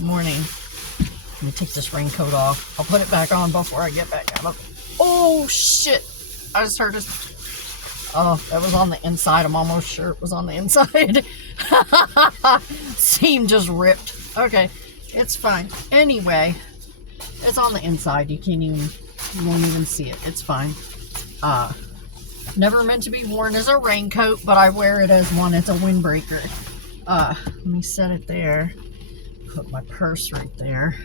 Morning. Let me take this raincoat off. I'll put it back on before I get back out of it. Oh, shit. I just heard it. Oh, that was on the inside. I'm almost sure it was on the inside. Seam just ripped. Okay, it's fine. Anyway, it's on the inside. You won't even see it. It's fine. Never meant to be worn as a raincoat, but I wear it as one. It's a windbreaker. Let me set it there. Put my purse right there.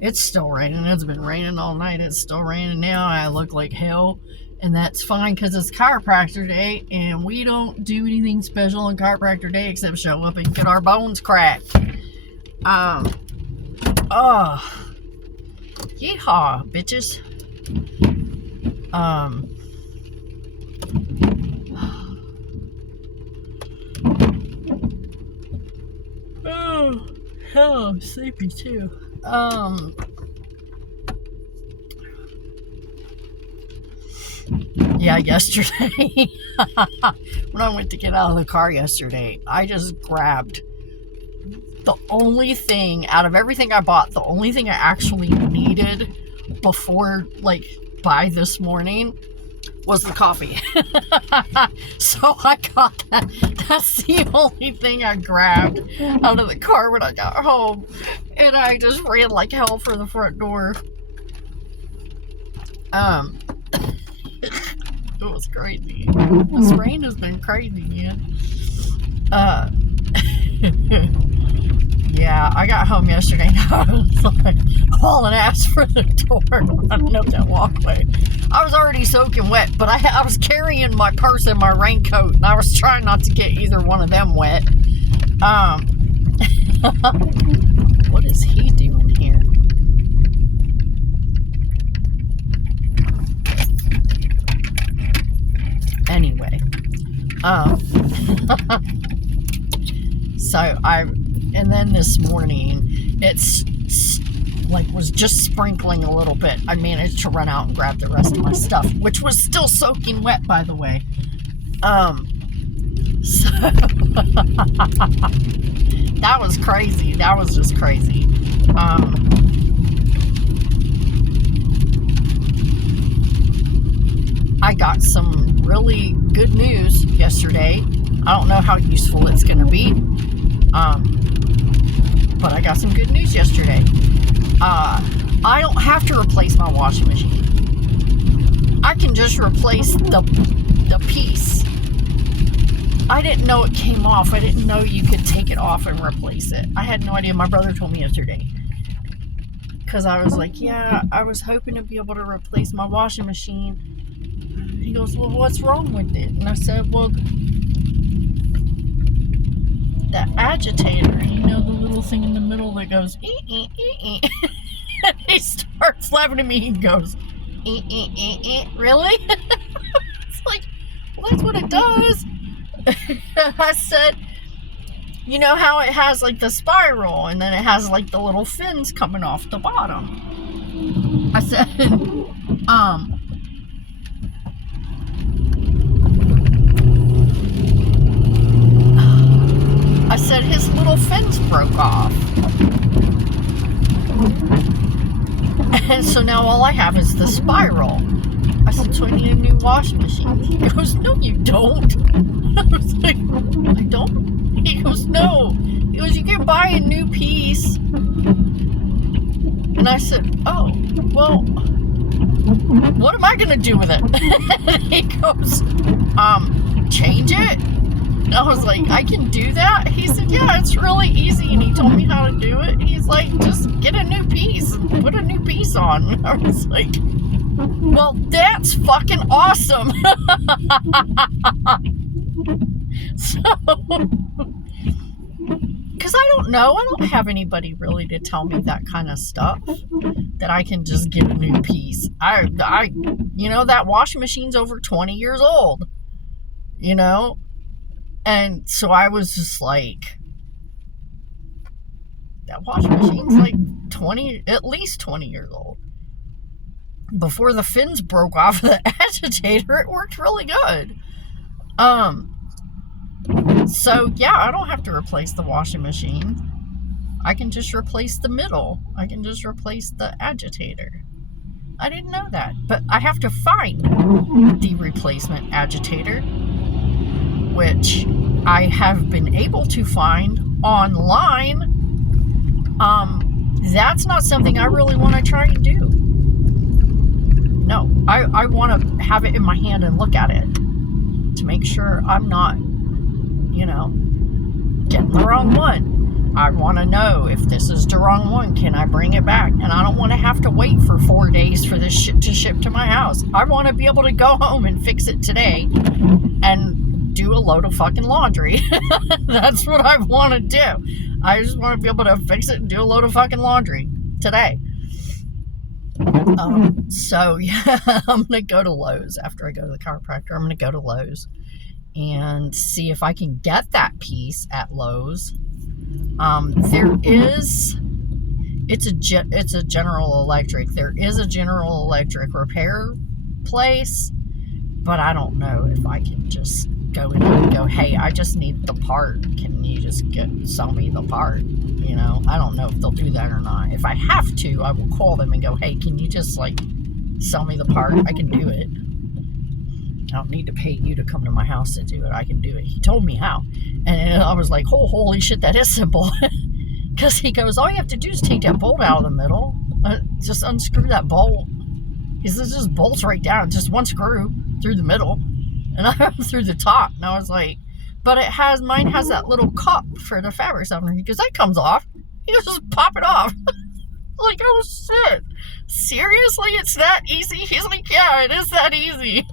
It's still raining. It's been raining all night. It's still raining now. I look like hell, and that's fine because it's chiropractor day, and we don't do anything special on chiropractor day except show up and get our bones cracked. Yeehaw, bitches. Oh, hell, I'm sleepy too. Yeah, yesterday, when I went to get out of the car yesterday, I just grabbed the only thing, out of everything I bought, the only thing I actually needed before, by this morning, was the coffee. So I got that. That's the only thing I grabbed out of the car when I got home. And I just ran like hell for the front door. It was crazy. This rain has been crazy, man. Yeah, I got home yesterday and I was like hauling ass for the door running up that walkway. I was already soaking wet, but I was carrying my purse and my raincoat, and I was trying not to get either one of them wet. What is he doing here? Anyway, and then this morning, it's was just sprinkling a little bit. I managed to run out and grab the rest of my stuff, which was still soaking wet, by the way. So that was crazy. That was just crazy. I got some really good news yesterday. I don't know how useful it's going to be. But I got some good news yesterday. I don't have to replace my washing machine. I can just replace the piece. I didn't know it came off. I didn't know you could take it off and replace it. I had no idea. My brother told me yesterday. Because I was like, yeah, I was hoping to be able to replace my washing machine. He goes, well, what's wrong with it? And I said, well, the agitator, the little thing in the middle that goes, and he starts laughing at me and goes, really? It's like, well, that's what it does. I said, you know how it has the spiral and then it has the little fins coming off the bottom? I said, his little fins broke off. And so now all I have is the spiral. I said, so I need a new washing machine. He goes, no, you don't. I was like, I don't? He goes, no. He goes, you can buy a new piece. And I said, oh, well, what am I going to do with it? And he goes, change it? And I was like, I can do that? He said, yeah, it's really easy. And he told me how to do it. He's like, just get a new piece and put a new piece on. I was like, well, that's fucking awesome. So, because I don't know. I don't have anybody really to tell me that kind of stuff, that I can just get a new piece. That washing machine's over 20 years old, And so I was just like, that washing machine's at least 20 years old. Before the fins broke off of the agitator, it worked really good. So yeah, I don't have to replace the washing machine. I can just replace the middle. I can just replace the agitator. I didn't know that. But I have to find the replacement agitator, which I have been able to find online. That's not something I really want to try and do. No, I want to have it in my hand and look at it to make sure I'm not, getting the wrong one. I want to know if this is the wrong one, can I bring it back? And I don't want to have to wait for 4 days for this shit to ship to my house. I want to be able to go home and fix it today and do a load of fucking laundry. That's what I want to do. I just want to be able to fix it and do a load of fucking laundry today. So yeah, I'm going to go to Lowe's after I go to the chiropractor. I'm going to go to Lowe's and see if I can get that piece at Lowe's. It's a General Electric. There is a General Electric repair place, but I don't know if I can just go in there and go, hey, I just need the part. Can you just sell me the part? I don't know if they'll do that or not. If I have to, I will call them and go, hey, can you just sell me the part? I can do it. I don't need to pay you to come to my house to do it. I can do it. He told me how. And I was like, oh, holy shit, that is simple. Because he goes, all you have to do is take that bolt out of the middle. Just unscrew that bolt. He says, just bolts right down. Just one screw through the middle. And I went through the top. And I was like, but mine has that little cup for the fabric softener. He goes, that comes off. You just pop it off. Like, oh shit. Seriously? It's that easy? He's like, yeah, it is that easy.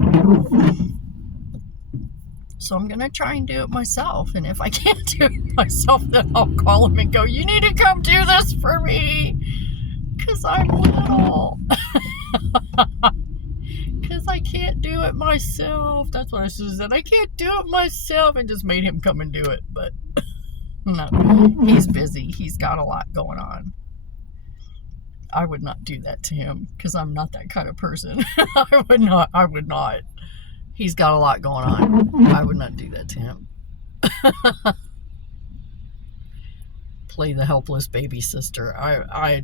So I'm going to try and do it myself. And if I can't do it myself, then I'll call him and go, you need to come do this for me. Because I'm little. Because I can't do it myself. That's what I should have said. I can't do it myself. And just made him come and do it. But no, he's busy. He's got a lot going on. I would not do that to him because I'm not that kind of person. I would not. He's got a lot going on. I would not do that to him. Play the helpless baby sister. I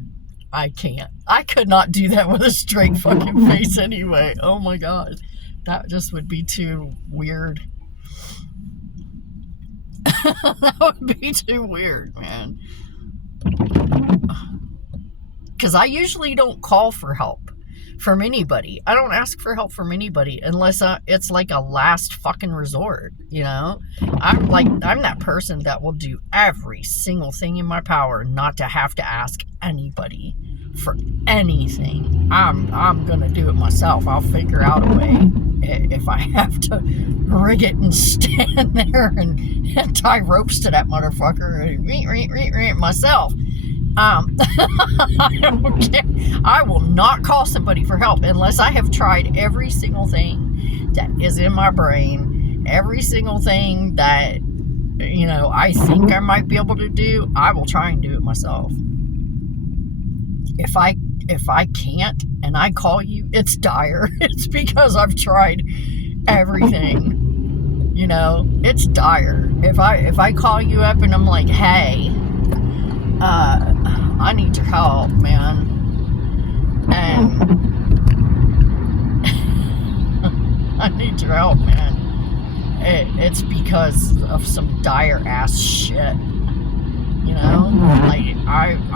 can't. I could not do that with a straight fucking face anyway. Oh my god. That just would be too weird. That would be too weird, man. Because I usually don't call for help from anybody. I don't ask for help from anybody unless it's like a last fucking resort, I'm that person that will do every single thing in my power not to have to ask anybody for anything. I'm gonna do it myself. I'll figure out a way if I have to rig it and stand there and tie ropes to that motherfucker and myself. I will not call somebody for help unless I have tried every single thing that is in my brain, every single thing that, I think I might be able to do. I will try and do it myself. If I can't and I call you, it's dire. It's because I've tried everything. It's dire. If I call you up and I'm like, hey, I need your help, man. And I need your help, man. It's because of some dire ass shit.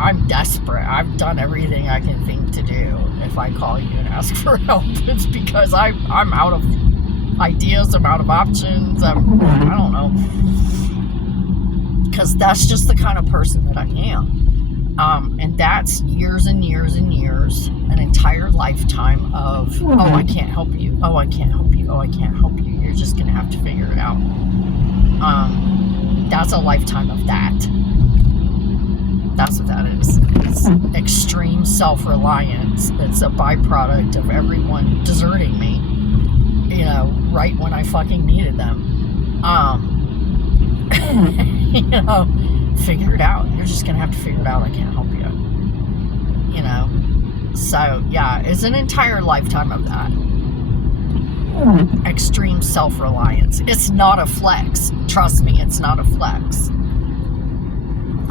I'm desperate. I've done everything I can think to do. If I call you and ask for help, it's because I'm out of ideas, I'm out of options. I don't know. Because that's just the kind of person that I am. And that's years and years and years, an entire lifetime of, oh, I can't help you. Oh, I can't help you. Oh, I can't help you. You're just going to have to figure it out. That's a lifetime of that. That's what that is. It's extreme self-reliance. It's a byproduct of everyone deserting me, right when I fucking needed them. Figure it out. You're just gonna have to figure it out. I can't help you. So yeah, it's an entire lifetime of that. Extreme self-reliance. It's not a flex. Trust me, it's not a flex.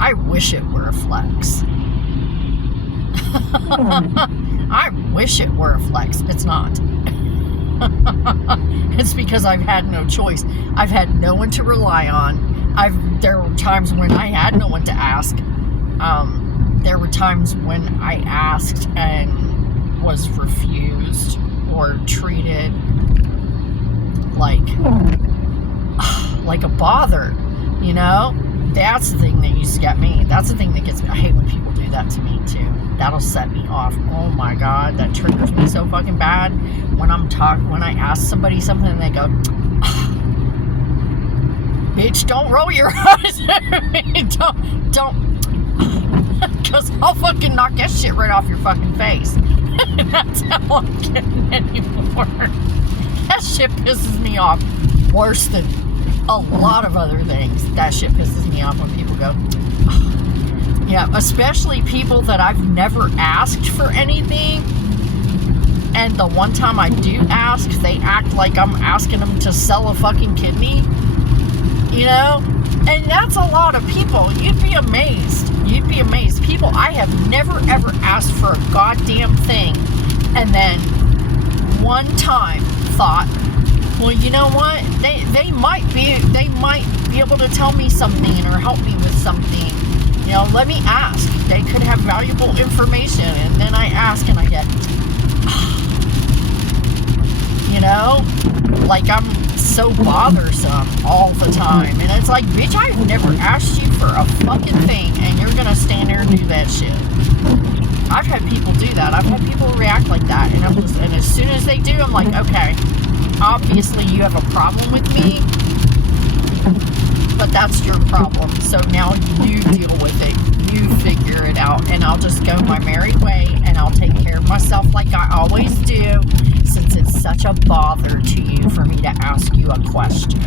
I wish it were a flex. I wish it were a flex. It's not. It's because I've had no choice. I've had no one to rely on. There were times when I had no one to ask. There were times when I asked and was refused or treated like a bother, you know? That's the thing that used to get me. That's the thing that gets me. I hate when people do that to me too. That'll set me off. Oh my God, that triggers me so fucking bad. When I ask somebody something and they go, bitch, don't roll your eyes at me. Don't. Because I'll fucking knock that shit right off your fucking face. That's how I'm getting anymore. That shit pisses me off worse than a lot of other things. That shit pisses me off when people go, yeah, especially people that I've never asked for anything, and the one time I do ask, they act like I'm asking them to sell a fucking kidney, you know? And that's a lot of people. You'd be amazed. People I have never ever asked for a goddamn thing, and then one time thought, well, you know what? They might be able to tell me something or help me with something. You know, let me ask. They could have valuable information. And then I ask and I get, you know, like I'm so bothersome all the time. And it's like, bitch, I've never asked you for a fucking thing and you're going to stand there and do that shit. I've had people do that. I've had people react like that. And as soon as they do, I'm like, okay, obviously you have a problem with me, but that's your problem. So now you deal with it. You figure it out. And I'll just go my merry way and I'll take care of myself like I always do, since it's such a bother to you for me to ask you a question.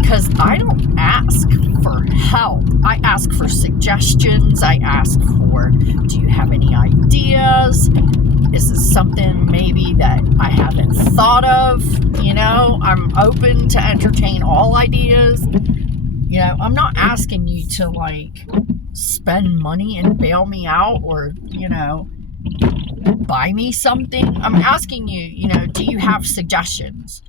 Because I don't ask for help. I ask for suggestions. I ask for, do you have any ideas? Is this something maybe that I haven't thought of? You know, I'm open to entertain all ideas. You know, I'm not asking you to, like, spend money and bail me out or, you know, buy me something. I'm asking you, you know, do you have suggestions?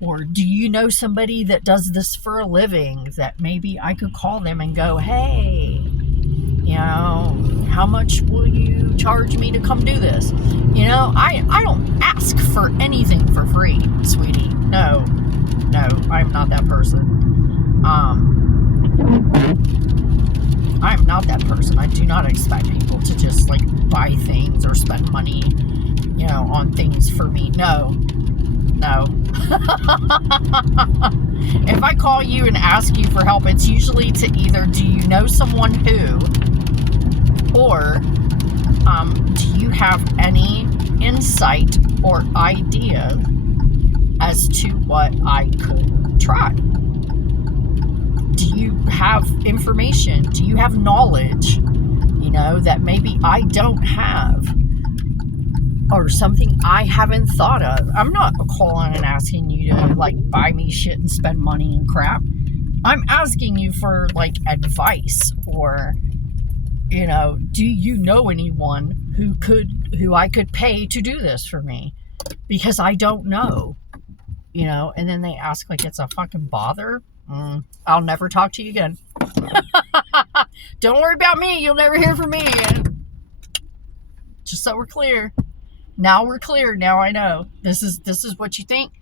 Or do you know somebody that does this for a living that maybe I could call them and go, hey, you know, how much will you charge me to come do this? You know, I don't ask for anything for free, sweetie. No, I'm not that person. I'm not that person. I do not expect people to just, like, buy things or spend money, you know, on things for me. No. If I call you and ask you for help, it's usually to either do you know someone who, or do you have any insight or idea as to what I could try? Do you have information? Do you have knowledge, you know, that maybe I don't have? Or something I haven't thought of. I'm not calling and asking you to, like, buy me shit and spend money and crap. I'm asking you for, like, advice, or, you know, do you know anyone who I could pay to do this for me? Because I don't know, you know. And then they ask like it's a fucking bother. I'll never talk to you again. Don't worry about me. You'll never hear from me again. Just so we're clear. Now we're clear. Now I know. This is what you think.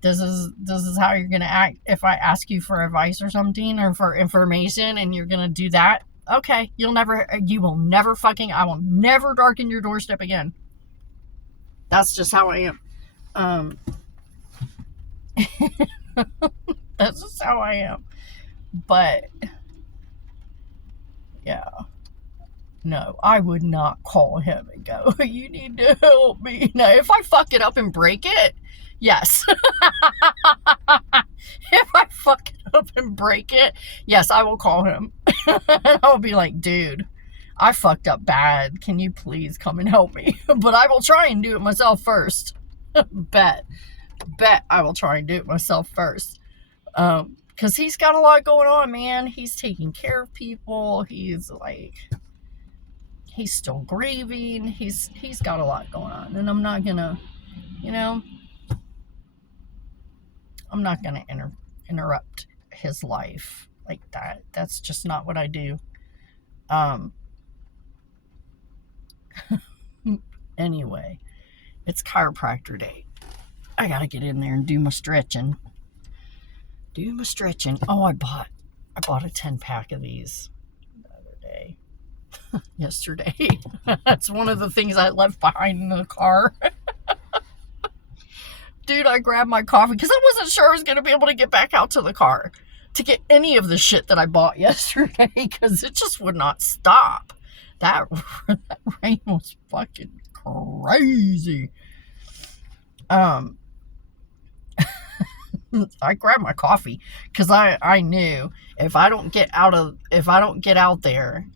This is how you're gonna act if I ask you for advice or something, or for information, and you're gonna do that. Okay, I will never darken your doorstep again. That's just how I am. That's just how I am. But yeah. No, I would not call him and go, you need to help me. Now, if I fuck it up and break it, yes. If I fuck it up and break it, yes, I will call him. And I'll be like, dude, I fucked up bad. Can you please come and help me? But I will try and do it myself first. Bet I will try and do it myself first. Because he's got a lot going on, man. He's taking care of people. He's still grieving. He's got a lot going on. And I'm not going to, I'm not going to interrupt his life like that. That's just not what I do. Anyway, it's chiropractor day. I got to get in there and do my stretching. Oh, I bought a 10-pack of these the other day. Yesterday. That's one of the things I left behind in the car. Dude, I grabbed my coffee because I wasn't sure I was going to be able to get back out to the car to get any of the shit that I bought yesterday because it just would not stop. That rain was fucking crazy. I grabbed my coffee because I knew if I don't get out there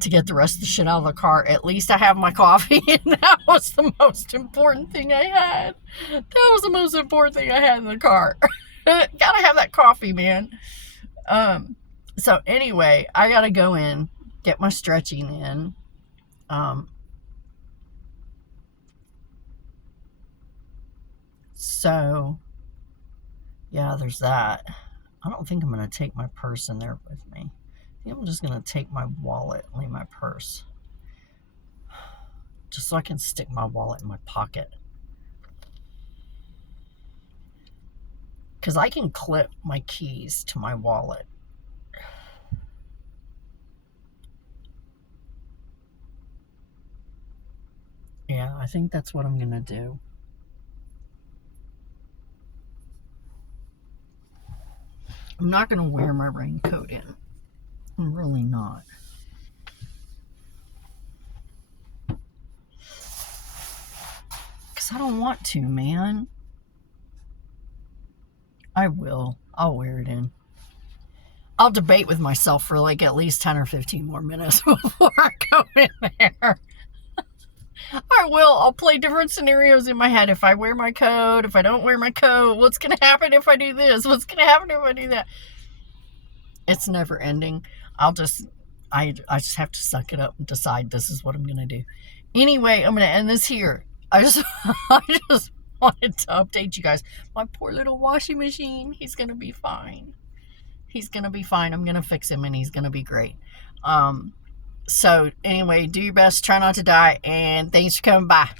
to get the rest of the shit out of the car, at least I have my coffee, and that was the most important thing I had. That was the most important thing I had in the car. Gotta have that coffee, man. So anyway, I gotta go in, get my stretching in. So yeah, there's that. I don't think I'm going to take my purse in there with me. I think I'm just going to take my wallet and leave my purse. Just so I can stick my wallet in my pocket. Because I can clip my keys to my wallet. Yeah, I think that's what I'm going to do. I'm not going to wear my raincoat in. I'm really not. Because I don't want to, man. I will. I'll wear it in. I'll debate with myself for like at least 10 or 15 more minutes before I go in there. I will. I'll play different scenarios in my head. If I wear my coat, if I don't wear my coat, what's going to happen if I do this? What's going to happen if I do that? It's never ending. I just have to suck it up and decide this is what I'm going to do. Anyway, I'm going to end this here. I just wanted to update you guys. My poor little washing machine, he's going to be fine. He's going to be fine. I'm going to fix him and he's going to be great. So anyway, do your best, try not to die, and thanks for coming by.